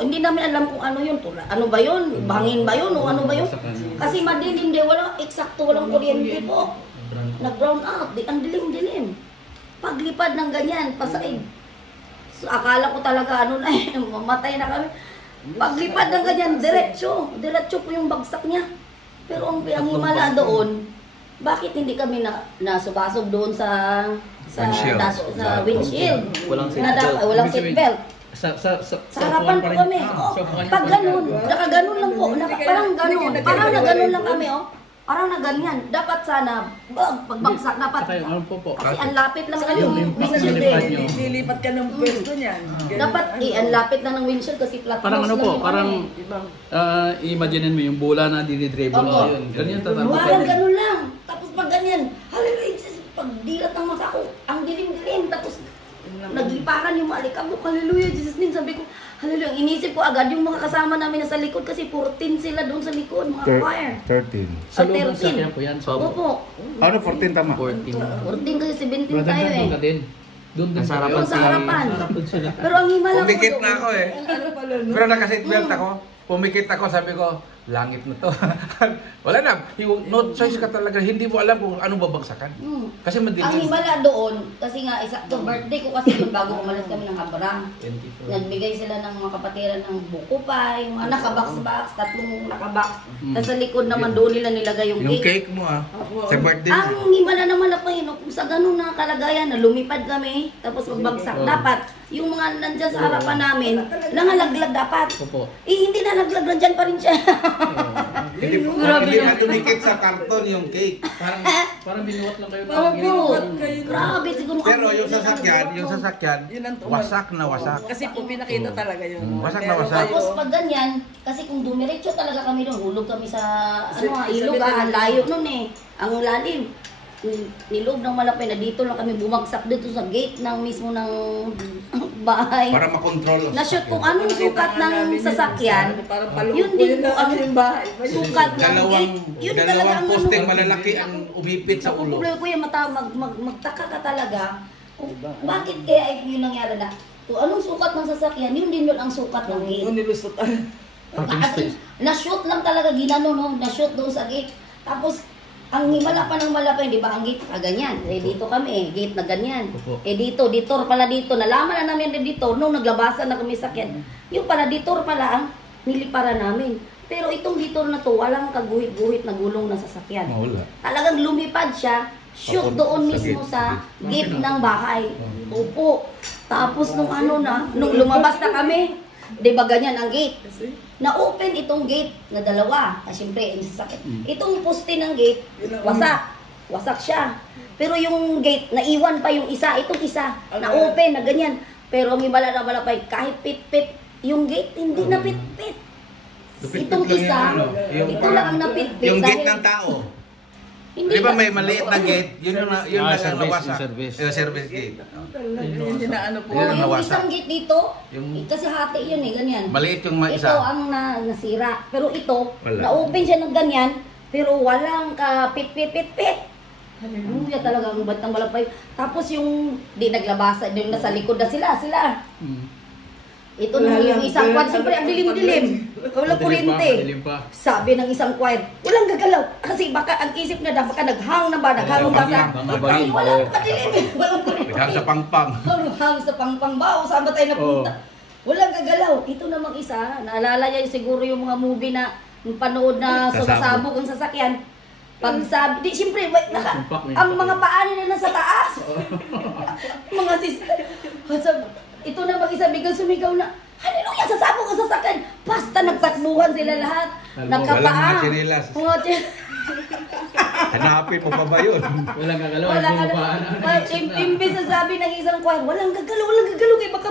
hindi namin alam kung ano yun. Ano ba yun? Bangin ba yun? O ano ba yun? Kasi madilim din, walang eksakto, walang kuryente po. Nag-brown out, ang dilim-dilim. Paglipad ng ganyan, pasaid. So, akala ko talaga, ano na mamatay na kami. Paglipad ng ganyan, diretso po yung bagsak niya. Pero ang himala doon, bakit hindi kami nasubasog doon sa windshield? Walang seatbelt. Sa harapan po kami. Pag ganun, nakaganon lang po. Parang ganun. Parang naganon lang kami, oh. Parang na ganyan. Dapat sana, pagbagsak, dapat. Kasi ang lapit lang ng windshield eh. Lilipat ka ng pwesto niyan. Dapat, ang lapit lang ng windshield kasi flat parang ano po, parang imagine mo yung bola na dinidribble mo. Ganyan tatapos. Parang ganun lang. Tapos pag ganyan, hallelujah, pag dilat ng mata ko, ang dilim-dilim. Tapos nagliparan yung alikabok, hallelujah, Jesus name. Sabi ko, hallelujah. Inisip ko agad yung mga kasama namin na sa likod kasi 14 sila doon sa likod, mga choir. 13. Sa loob ng sakyan po yan. Opo. Ano 14 tama? 14 kasi 17 tayo eh. Doon sa harapan. Pero ang himala ko pumikit na ako eh. Pero naka-seatbelt ako. Pumikit ako, sabi ko, langit na to. Wala na. No choice ka talaga. Hindi mo alam kung ano babagsakan. Kasi madilim. Ang himala doon, kasi nga isang birthday ko kasi yun bago umalis kami ng Habrang. Nagbigay sila ng mga kapatiran ng buko pa, yung mga nakabox-box, tatlong nakabox. Tapos sa likod naman doon nila nilagay yung cake. Yung cake mo sa birthday. Ang himala naman na Panginoon, kung sa ganun na kalagayan na lumipad kami, tapos magbagsak, dapat yung mga nandyan sa harapan namin, nangalaglag dapat. Hindi na naglag, dyan pa rin siya. Hindi na dumikit sa karton yung cake. Parang binuhat lang kayo. Grabe siguro. Pero yung sasakyan, wasak na wasak. Kasi po pinakita talaga yun. Wasak na wasak. Tapos pag ganyan, kasi kung dumiretso talaga kami doon, hulog kami sa ilog, ang layo nun eh. Ang lalim. Nilog ng malapay na dito lang kami bumagsak dito sa gate ng mismo ng bahay. Para makontrol. Na-shoot kung anong sukat ng sasakyan, yun din po ang sukat ng gate. Yun dalawang posting malalaki ang umipit sa ulo. Problema ko yung magtaka ka talaga kung bakit kaya yun nangyari na. Kung anong sukat ng sasakyan, yun din yun ang sukat ng gate. Na-shoot lang talaga, ginano, no? Na-shoot doon sa gate. Tapos, ang himala pa ng malapay, di ba? Ang gate ganyan. Eh, dito kami, gate na ganyan. Dito pala dito. Nalaman na namin na dito, nung naglabasan na kami sakyan. Yung pala, dito pala ang niliparan namin. Pero itong dito na to, walang kaguhit-guhit na gulong na sasakyan. Talagang lumipad siya, shoot doon mismo sa gate ng bahay. Opo. Tapos nung nung lumabas na kami, di ba ganyan ang gate? Na-open itong gate na dalawa. Kasi siyempre, itong poste ng gate, wasak siya. Pero yung gate, naiwan pa yung isa. Itong isa, na-open na ganyan. Pero may bala pa, kahit pit-pit, yung gate hindi na pit-pit. Itong isa, ito lang ang napit-pit. Yung gate ng tao. Di ba may maliit na gate? Yun lang ang nawasak. Service gate. Hindi na ano po. Yung isang gate dito, kasi hati yun eh, ganyan. Maliit yung Ito isa. ang nasira. Pero ito, na-open siya ng ganyan, pero walang ka-pit-pit-pit-pit. Hallelujah talaga, ang batang malapay. Tapos yung di naglabasa, yung nasa likod na sila. Ito na yung isang quad, siyempre ang dilim-dilim. Walang kuryente. Sabi ng isang choir, walang gagalaw. Kasi baka ang isip na baka naghang ba sa... Kasi walang madilim. Walang kuryente. Naghang sa pangpang. Naghang sa pangpang. Bao, saan ba tayo napunta? Walang gagalaw. Ito namang isa, naalala niya siguro yung mga movie na panood na sumasabog ang sasakyan. Pag sabi, siyempre, ang mga paa nila nasa taas. Mga ito na mag-isa, biglang sumigaw na, hallelujah, sasabog ang sasakyan. Basta nagtakbuhan sila lahat. Nagkapaa. Walang mga chinelas. Hanapin mo pa ba yun? Walang gagalaw. Imbis na sabi ng isang choir, walang gagalaw, kaya baka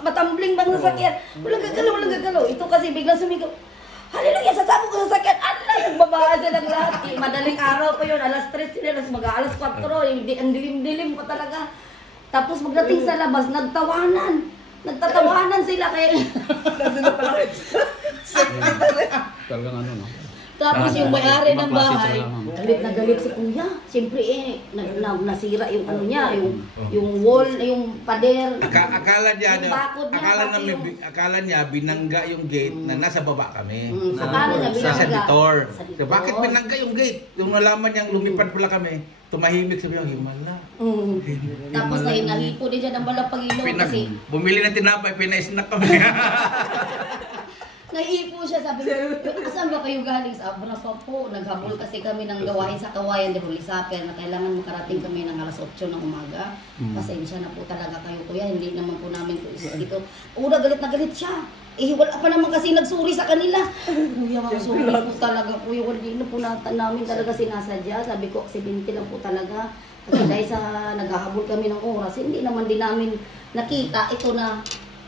matambling bang sasakyan. Walang gagalaw. Ito kasi biglang sumigaw, hallelujah, sasabog ang sasakyan. Allah, nagbabaan silang lahat. Madaling araw pa yun, alas 3 sila, alas 4, ang dilim-dilim pa talaga. Tapos magdating sa labas, nagtatawanan sila kaya... Talagang ano, no? Tapos yung may-ari ng bahay, Galit na galit si kuya. Siyempre nasira yung ano niya, yung wall, yung pader. Akala niya, Yung bakod niya, akala niya binangga yung gate na nasa baba kami. Akala niya binangga. Sa Ditor. Sa Ditor. Bakit binangga yung gate? Yung nalaman niyang lumipad pala kami, tumahimik sabi niya, himala. Tapos na yung nahipo din siya ng Balapagilo kasi Bumili ng tinapay, pina-snack kami. naipo siya, sabi ko, saan ba kayo galing? Sabi na po, naghabol kasi kami ng gawain sa Kawayan de Holisaper na kailangan makarating kami ng alas 8 ng umaga. Pasensya na po talaga kayo kuya, hindi naman po namin po dito. Una, galit na galit siya. Wala pa naman kasi nagsuri sa kanila. Kuya, mga sorry po talaga kuya, hindi na po namin talaga sinasadya. Sabi ko, aksidente lang po talaga. Kasi dahil sa naghahabol kami ng oras, hindi naman din namin nakita ito na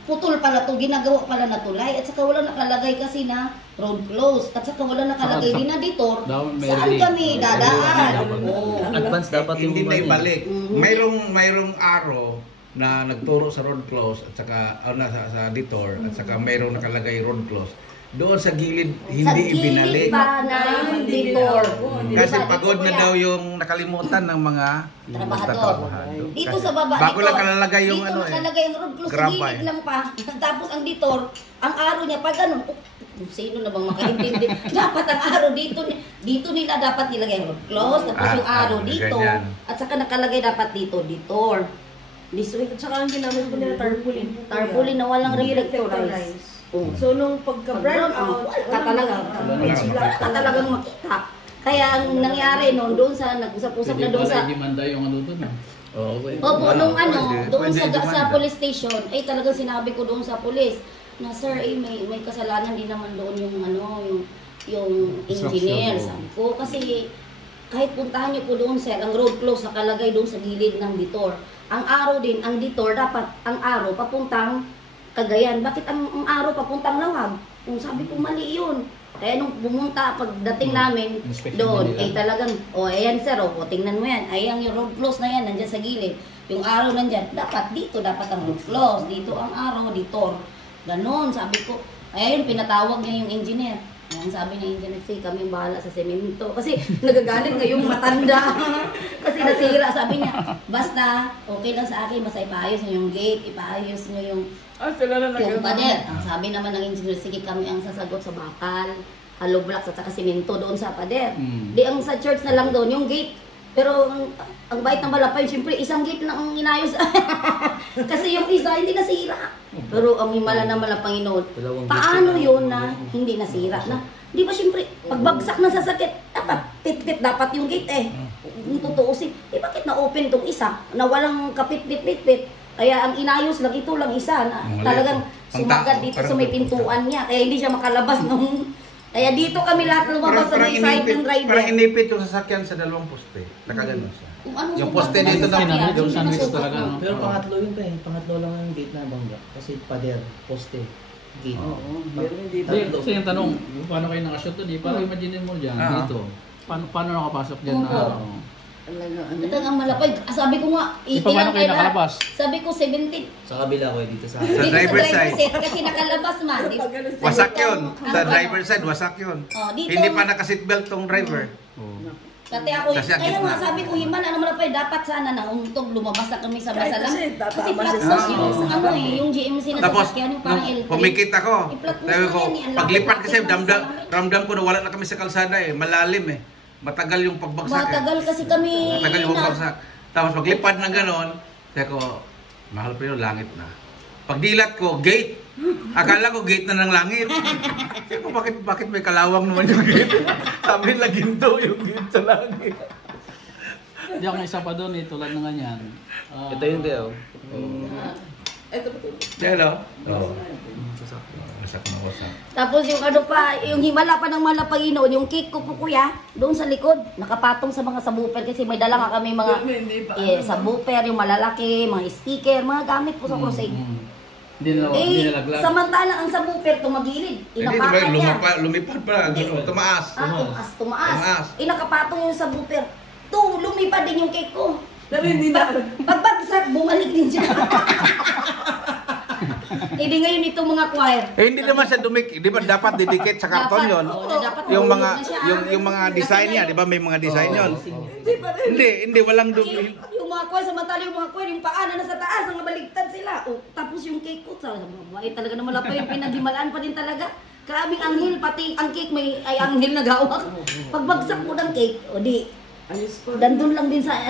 putol pala to, ginagawa pala na tulay. At saka wala nakalagay kasi na road closed. At saka wala nakalagay din na Ditor. Saan kami dadaan? Advance dapat yung Hindi na ibalik. Mayroong araw na nagturo sa road close at saka sa Ditor at saka mayroong nakalagay road close. Doon sa gilid hindi ibinalik. Sa gilid pa ng Ditor. Kasi pagod na daw yung nakalimutan ng mga trabahador. Dito sa baba, bago lang kalalagay yung dito nakalagay yung road close sa gilid lang pa. Tapos ang Ditor, ang araw niya pag ganun, sino na bang makaintindi? Dapat ang araw dito nila dapat nilagay road close, tapos yung araw dito. At saka nakalagay dapat dito, Ditor. This week, At saka ang ginamit ko nila tarpaulin. tarpaulin na walang reflectorize. So nung pagka-brown out, talagang makita. Kaya ang nangyari noon doon sa nag-usap-usap na doon sa yung ano doon. Opo, nung doon sa police station, ay talagang sinabi ko doon sa police na sir, may kasalanan din naman doon yung engineer. Sabi ko kasi kahit puntahan niyo po doon sir, ang road close nakalagay doon sa gilid ng Ditor. Ang araw din, ang Ditor dapat ang araw papuntang Cagayan. Bakit ang araw papuntang Lawag? Kung sabi ko mali yun. Kaya nung pumunta, pagdating namin doon, talagang, ayan sir, tingnan mo yan. Ayan yung road close na yan, nandyan sa gilid. Yung araw nandyan, dapat ang road close. Dito ang araw, Ditor. Ganon, sabi ko. Ayun, pinatawag niya yung engineer. Ang sabi ng engineer, kami bahala sa semento. Kasi nagagalit ngayong matanda. Kasi nasira, sabi niya, basta okay lang sa akin, basta ipaayos niyo yung gate, ipaayos niyo yung pader. Ang sabi naman ng engineer, sige kami ang sasagot sa bakal, hollow blocks at saka semento doon sa pader. Di ang sa church na lang doon, yung gate. Pero ang bait ng Balapay, siyempre isang gate na ang inayos. Kasi yung isa hindi nasira. Pero ang himala naman ng Panginoon, paano yun na hindi nasira? Na, di ba siyempre, pagbagsak ng sasakit, dapat pit-pit dapat yung gate Yung tutuusin, bakit na-open tong isa? Na walang kapit-pit-pit-pit. Kaya ang inayos lang, ito lang isa na talagang sumagat dito sa may pintuan niya. Kaya hindi siya makalabas nung... Kaya dito kami lahat lumabas sa may side ng driver. Parang inipit yung sasakyan sa dalawang poste. Nakaganon siya. Yung poste dito daw. Pero pangatlo yun pa pangatlo lang ang gate na bangga. Kasi pader, poste, gate. Kasi yung tanong, paano kayo nakashoot doon? Parang imagine mo dyan, dito. Paano nakapasok dyan na araw? Ito ang malapay. Sabi ko nga, paano kayo nakalabas? Sabi ko 17. Sa kabila ko dito sa Sa driver side. Kasi nakalabas man. Wasak yun. Sa driver side, wasak yun. Hindi pa naka-seatbelt tong driver. Dati ako, kaya nga sabi ko, Himan, ano malapay, dapat sana nauntog, lumabas na kami sa basalang. Kasi flatbus yung GMC na sasakyan, yung parang L3. Pumikit ako. Sabi ko, paglipat kasi, ramdam ko na wala na kami sa kalsada malalim Matagal yung pagbagsak. Matagal kasi kami. Matagal yung pagbagsak. Tapos paglipad ng ganon, sabi ko, mahal pa yun, langit na. Pagdilat ko, gate. Akala ko gate na ng langit. Sabi ko, bakit may kalawang naman yung gate? Sabi nila ginto yung gate sa langit. Hindi ako isa pa doon tulad ng ganyan. ito yun Deo. Ito po. Hello? Oo. Wasak na wasak. Tapos yung yung himala pa ng Panginoon, yung cake ko po kuya, doon sa likod, nakapatong sa mga subwoofer kasi may dala nga kami mga subwoofer, yung malalaki, mga speaker, mga gamit po sa crusade. Hindi nalaglag. Samantala ang subwoofer tumagilid, inapatong niya. Lumipad pa, tumaas. Tumaas. Nakapatong yung subwoofer. Lumipad din yung cake ko. Pero hindi na. Pagbagsak, bumalik din siya. Hindi ngayon itong mga choir. Hindi naman siya di ba dapat didikit sa karton yon? Dapat Yung mga mahulog na siya. yung mga design niya, di ba may mga design yon? Hindi walang Yung mga choir, samantala yung mga choir, yung paa na nasa taas, ang baligtad sila. Tapos yung cake ko, talaga naman wala pa yung pinaghimalaan pa din talaga. Grabing anghel, pati ang cake ay anghel na gawak. Pagbagsak mo ng cake, o di, dandun lang din sa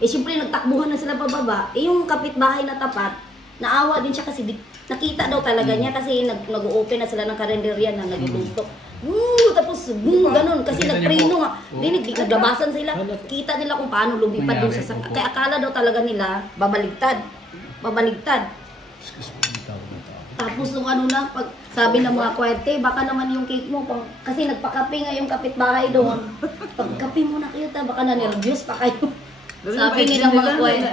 siyempre nagtakbuhan na sila pababa. Yung kapitbahay na tapat, naawa din siya kasi nakita daw talaga niya kasi nag-open na sila ng karinderya na nagduduktok. Tapos ganun kasi nagpreno nga. Naglabasan sila. Kita nila kung paano lumipad dun sa kaya akala daw talaga nila babaligtad. Tapos nung pag sabi ng mga kwerte, baka naman yung cake mo, kasi nagpakape nga yung kapitbahay doon. Pagkape mo na kayo, baka na-nervous pa kayo. Sabi nila mga kwerte,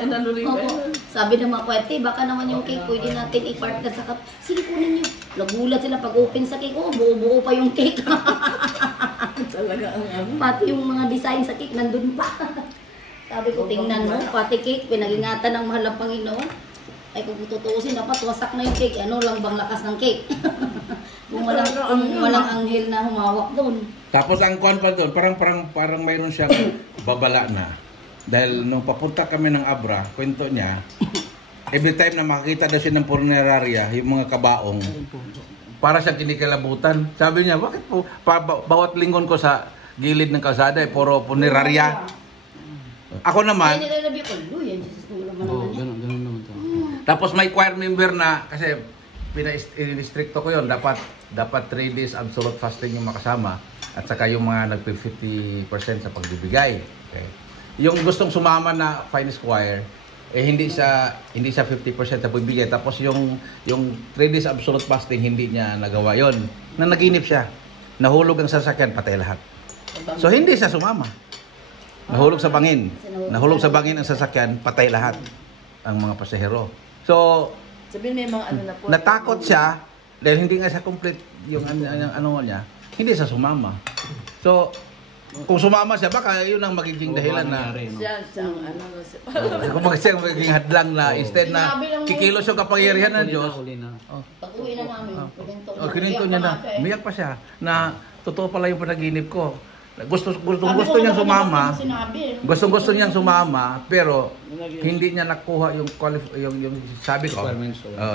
sabi ng mga kwerte, baka naman yung cake, pwede natin i-partner sa kap. Sige, kunin nyo. Nagulat sila pag-open sa cake, buo-buo pa yung cake. Pati yung mga design sa cake, nandun pa. Sabi ko, tingnan mo, pati cake, pinag-ingatan ng mahal ng Panginoon. Ay kung tutuusin, dapat wasak na yung cake. Ano lang bang lakas ng cake? kung walang anghel na humawak doon. Tapos ang kwan pa doon, parang mayroon siyang babala na. Dahil nung papunta kami ng Abra, kwento niya, every time na makakita daw siya ng punerarya, yung mga kabaong, para siya kinikilabutan. Sabi niya, bakit po, bawat linggon ko sa gilid ng kalsada, puro punerarya. Ako naman, Ganun naman to. tapos may choir member na, kasi pina-restricto ko yun, dapat 3 days absolute fasting yung makasama, at saka yung mga nag-50% sa pagbibigay. Okay. Yung gustong sumama na finest choir, hindi siya 50% sa pagbibigay. Tapos yung 3 days absolute fasting, hindi niya nagawa yon. Naginip siya. Nahulog ang sasakyan, patay lahat. So hindi siya sumama. Nahulog sa bangin. Nahulog sa bangin ang sasakyan, patay lahat ang mga pasahero. So, sabihin may mga na po. natakot siya dahil hindi nga siya complete yung niya, hindi siya sumama. So, kung sumama siya, baka yun ang magiging dahilan na Siya kung siya ang magiging hadlang na instead na kikilos yung kapangyarihan ng Diyos. Pag-uwi na namin, Kininto niya na, umiyak pa siya na totoo pala yung panaginip ko. Gusto niyang sumama. Gusto niyang sumama, pero hindi niya nakuha yung sabi ko,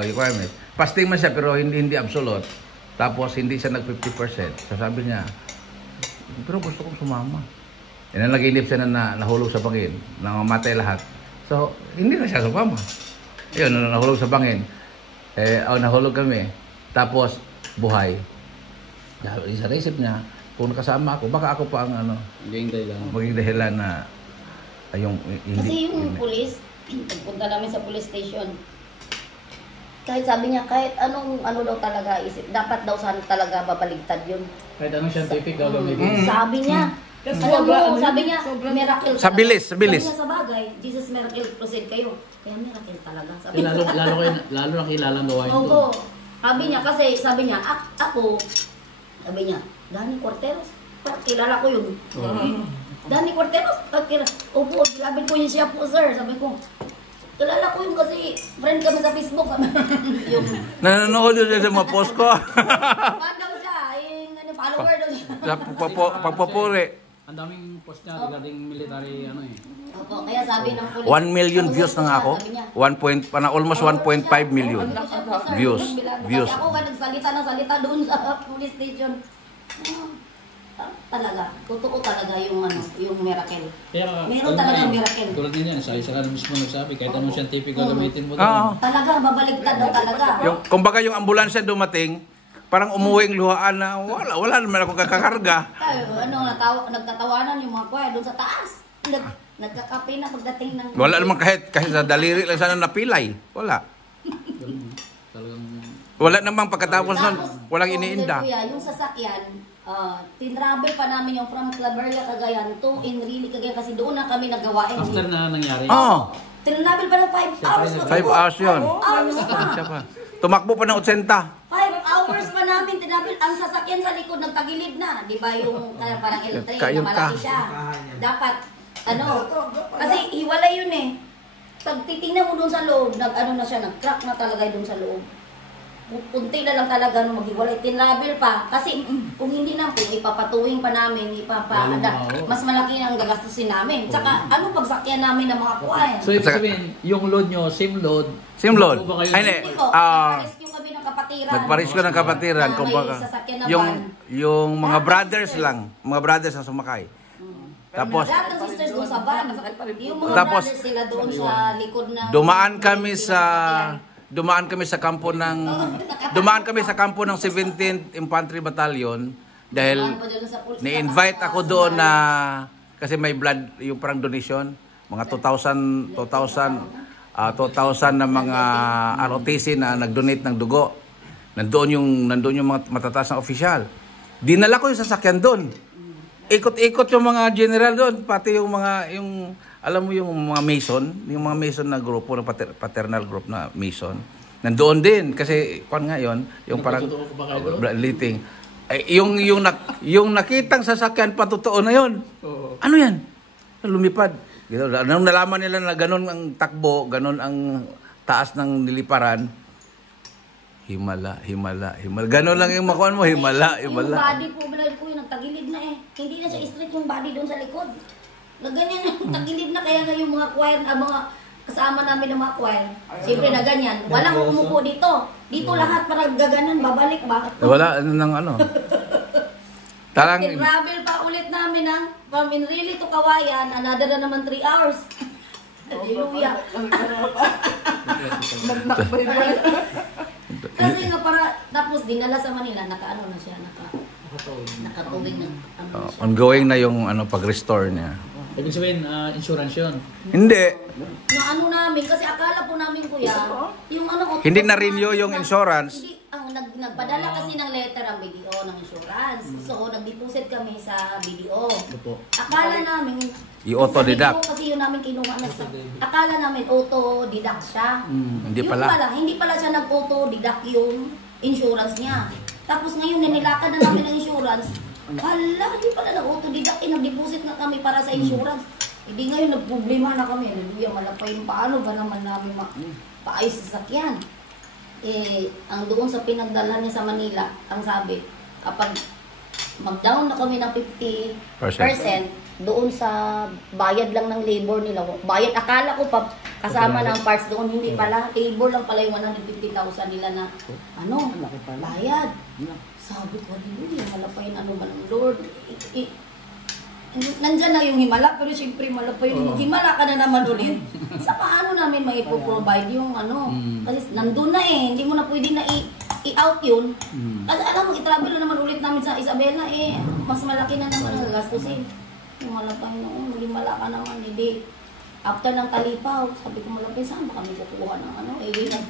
requirements. Fasting man siya pero hindi absolute. Tapos hindi siya nag 50%. So sabi niya, pero gusto kong sumama. Naginip siya na nahulog sa bangin, namamatay lahat. So hindi na siya sumama. Ayun, nahulog sa bangin. Nahulog kami. Tapos buhay. Dahil sa isip niya, kung nakasama ako, baka ako pa ang maging dahilan na hindi. Kasi yung police, pagpunta namin sa police station, kahit sabi niya, kahit ano daw talaga isip, dapat daw sana talaga babaligtad yun. Kahit anong scientific gagamitin. Sabi niya, sabi niya, miracle Sa bilis. Sabi niya sa bagay, Jesus miracle, proceed kayo. Kaya miracle talaga. Sabi Lalo na kilalang gawain to. Oo. Sabi niya, kasi sabi niya, ako, sabi niya, Danny Corteros, kilala ko yun. Danny Corteros, opo, sabi ko yun siya po sir, sabi ko, kilala ko yun kasi friend kami sa Facebook. Yung, Nanonood yun sa mga post ko. fan daw siya, yung follower daw siya. Sa pagpapuri. Ang daming post niya regarding military Opo, kaya sabi ng police. 1 million views na nga ako. Almost 1.5 million views. Kasi ako nga nagsalita doon sa police station. Talaga, totoo talaga yung miracle. Meron talaga miracle. Tulad niya, isa ka mismo nagsabi, kahit anong scientific gagamitin mo. Talaga, babaligtad daw talaga. Kumbaga yung ambulansya dumating, parang umuwing luhaan na wala naman ako kakakarga. Nagtatawanan yung mga kuya doon sa taas. Nagkakape na pagdating ng... Wala naman kahit sa daliri lang sana napilay. Wala. Wala namang pagkatapos nun, walang iniinda. Yung sasakyan, tinravel pa namin yung from Claveria, Cagayan to Enrile, Cagayan kasi doon na kami nagawain. After na nangyari. Tinravel pa ng 5 hours. 5 hours yun. Tumakbo pa ng 80. 5 hours pa namin tinravel. Ang sasakyan sa likod nagtagilid na. Di ba yung parang L3 na malaki siya. Dapat, kasi hiwalay yun eh. Pag titingnan mo doon sa loob, na siya, nag-crack na talaga doon sa loob. punti na lang talaga nung maghiwalay. Tinravel pa. Kasi kung hindi na po, ipapatuwing pa namin, mas malaki ang gagastusin namin. Tsaka ano pagsakyan namin ng mga kuwan? So ibig sabihin, yung load nyo, same load. Same load. Ba kayo- Ay, hindi. Hindi po, nagpa-rescue kami ng kapatiran. Nagpa-rescue ng kapatiran. Na Kumbaga, may sasakyan na yung, van. yung mga Lahat ng brothers sisters. lang. Mga brothers ang sumakay. Tapos, Lahat ng sisters doon sa van. Yung mga Tapos, brothers sila doon sa likod ng... dumaan kami sa kampo ng 17th Infantry Battalion dahil ni-invite ako doon na kasi may blood yung parang donation, mga 2,000 na mga ROTC na nag-donate ng dugo. Nandoon yung mga matataas na opisyal. Dinala ko yung sasakyan doon. Ikot-ikot yung mga general doon, pati yung alam mo yung mga Mason na grupo, na paternal group na Mason. Nandoon din kasi kung nga yon, yung parang leading. Yung nakitang sasakyan patotoo na yon. Ano yan? Lumipad. Nung nalaman nila na ganun ang takbo, ganun ang taas ng niliparan, himala. Ganun lang yung makuhan mo, himala. Yung body po, bilal ko yung nagtagilid na eh. Hindi na siya straight yung body doon sa likod. Na ganyan yung tagilid na, kaya nga yung mga choir, mga kasama namin ng mga choir. Siyempre na ganyan. Walang umupo dito. Dito lahat parang gaganan, babalik ba? Wala nang ano. Tarang Travel pa ulit namin from Inrili to Kawayan, another na naman 3 hours. Hallelujah. Kasi nga para, tapos dinala sa Manila, nakaano na siya, nakatubig na. ongoing na yung pag-restore niya. Ibig sabihin, insurance yun. Hindi. Na ano namin, kasi akala po namin kuya, yung Hindi na-renew yung insurance. Hindi, nagpadala kasi ng letter ang BDO ng insurance. So, nag-deposit kami sa BDO. Akala namin, I-auto-deduct. Kasi yun namin kinuha na sa, akala namin auto-deduct siya. Hindi Yung pala. Hindi pala siya nag-auto-deduct yung insurance niya. Tapos ngayon, nilakad na namin ang insurance. Hala, hindi pala nag-auto-deduct. Nag-deposit na kami para sa insurance. Hindi ngayon, nagproblema na kami. Hallelujah, malapay yung paano ba naman namin paayos sa sakyan. Ang doon sa pinagdala niya sa Manila, ang sabi, kapag mag-down na kami ng 50%, doon sa bayad lang ng labor nila. Bayad, akala ko pa kasama ng parts doon, hindi pala. Labor lang pala yung 150,000 nila na, bayad. Sabi ko, hallelujah, malapay ano ba ng Lord. Nandyan na yung himala, pero siyempre malapay yung himala ka na naman ulit. Sa paano namin maipoprovide yung kasi nandun na hindi mo na pwede na i-out yun. Kasi alam mo, i-travel na naman ulit namin sa Isabela, mas malaki na naman ang gastusin. Yung malapay noon, himala ka naman, hindi. After ng Talipaw, sabi ko malapay, saan ba kami kukuha ng hallelujah.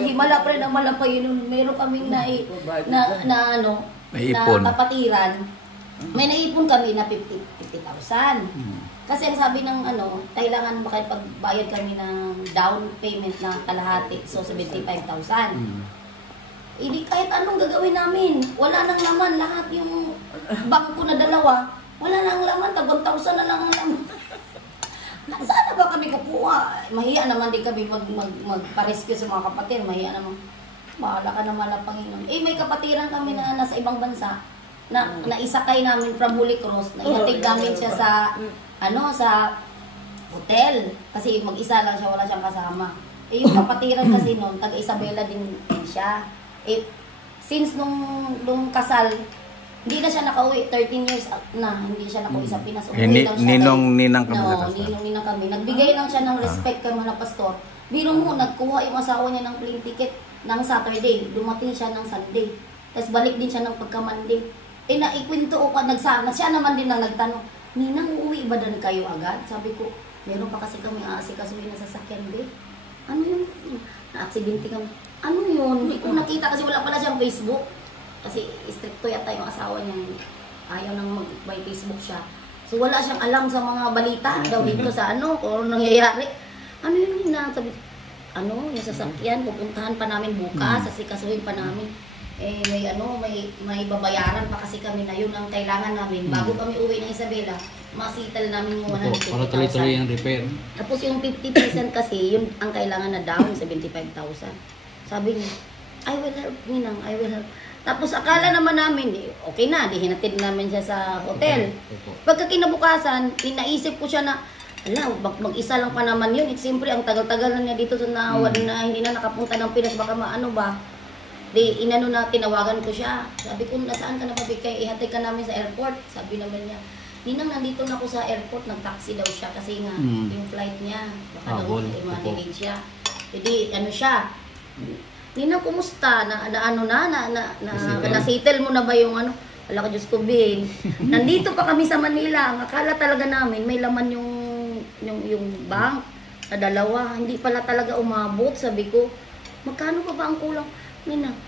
Himala pa rin ang malapay nun. Meron kaming Naipon. na kapatiran. May naipon kami na 50,000. Kasi ang sabi ng kailangan makipagbayad kami ng down payment na kalahati. So 75,000. Hindi kahit anong gagawin namin. Wala nang laman. Lahat yung bangko na dalawa, wala nang laman. 1,000 na lang ang laman. Saan na ba kami kukuha? Mahiya naman din kami magpa-rescue sa mga kapatid. Mahiya naman. Bahala ka naman na Panginoon. May kapatiran kami na nasa ibang bansa na naisakay namin from Holy Cross. Naihatid namin siya sa sa hotel. Kasi mag-isa lang siya, wala siyang kasama. Yung kapatiran kasi noon, taga Isabela din siya. Since nung kasal, hindi na siya nakauwi. 13 years na, hindi siya nakauwi sa Pinas. Ninong kami na ninong kami. Nagbigay lang siya ng respect kay mga pastor. Biro mo, nagkuha yung asawa niya ng plane ticket ng Saturday. Dumating siya ng Sunday. Tapos balik din siya ng pagka-Monday. Naikwento ko ka, nagsama. Siya naman din na nagtanong, Ninang, uuwi ba doon kayo agad? Sabi ko, meron pa kasi kami aasikasuhin na sasakyan, be. Ano yun? Na-aksidente kami. Ano yun? Hindi ko nakita kasi wala pala siyang Facebook. Kasi stricto yata yung asawa niya. Ayaw nang may Facebook siya. So wala siyang alam sa mga balita daw dito sa kung nangyayari. Ano yun na? Sabi, yung sasakyan, pupuntahan pa namin bukas, asikasuhin pa namin. eh may babayaran pa kasi kami na yun ang kailangan namin. Bago kami uwi ng Isabela, masital namin yung Opo, para tuloy-tuloy 150,000. ang repair. Tapos yung 50% kasi, yun ang kailangan na down, 75,000. Sabi niya, I will help, Ninang, I will help. Tapos akala naman namin, okay na, di hinatid namin siya sa hotel. Opo. Pagka kinabukasan, naisip ko siya na, ala, mag-isa lang pa naman yun. It's siyempre, ang tagal-tagal na niya dito sa na hindi na nakapunta ng Pinas, baka maano ba. Di, tinawagan ko siya. Sabi ko, nasaan ka na ba, Bikay? Ihatid ka namin sa airport. Sabi naman niya, Ninang, nandito na ako sa airport, nag-taxi daw siya kasi nga, yung flight niya, baka daw ma-delay siya. Jadi, siya, Ninang, kumusta? Na-settle mo na ba yung ano? Wala ka, Diyos ko, Bin. Nandito pa kami sa Manila. Ang akala talaga namin, may laman yung bank na dalawa. Hindi pala talaga umabot. Sabi ko, magkano pa ba ang kulang? Ninang,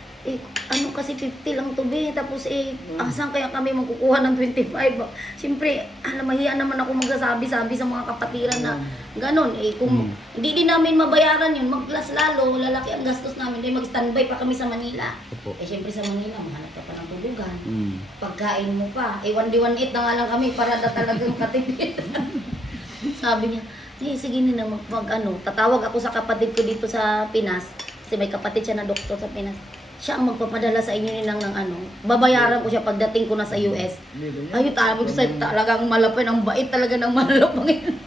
kasi 50 lang to, Bin. Tapos saan kaya kami magkukuha ng 25? Siyempre, mahiya naman ako magsasabi-sabi sa mga kapatiran na ganon. Kung hindi din namin mabayaran yun, mag-plus lalo, lalaki ang gastos namin. Dahil mag-standby pa kami sa Manila. Siyempre sa Manila, mahanap ka pa ng tulugan. Pagkain mo pa. 1D18 na nga lang kami para talagang katipid. Sabi niya, sige Ninang, tatawag ako sa kapatid ko dito sa Pinas. Kasi may kapatid siya na doktor sa Pinas. Siya ang magpapadala sa inyo Ninang ng babayaran ko siya pagdating ko na sa US. Ayun, talagang malapin, ang bait talaga ng malapin.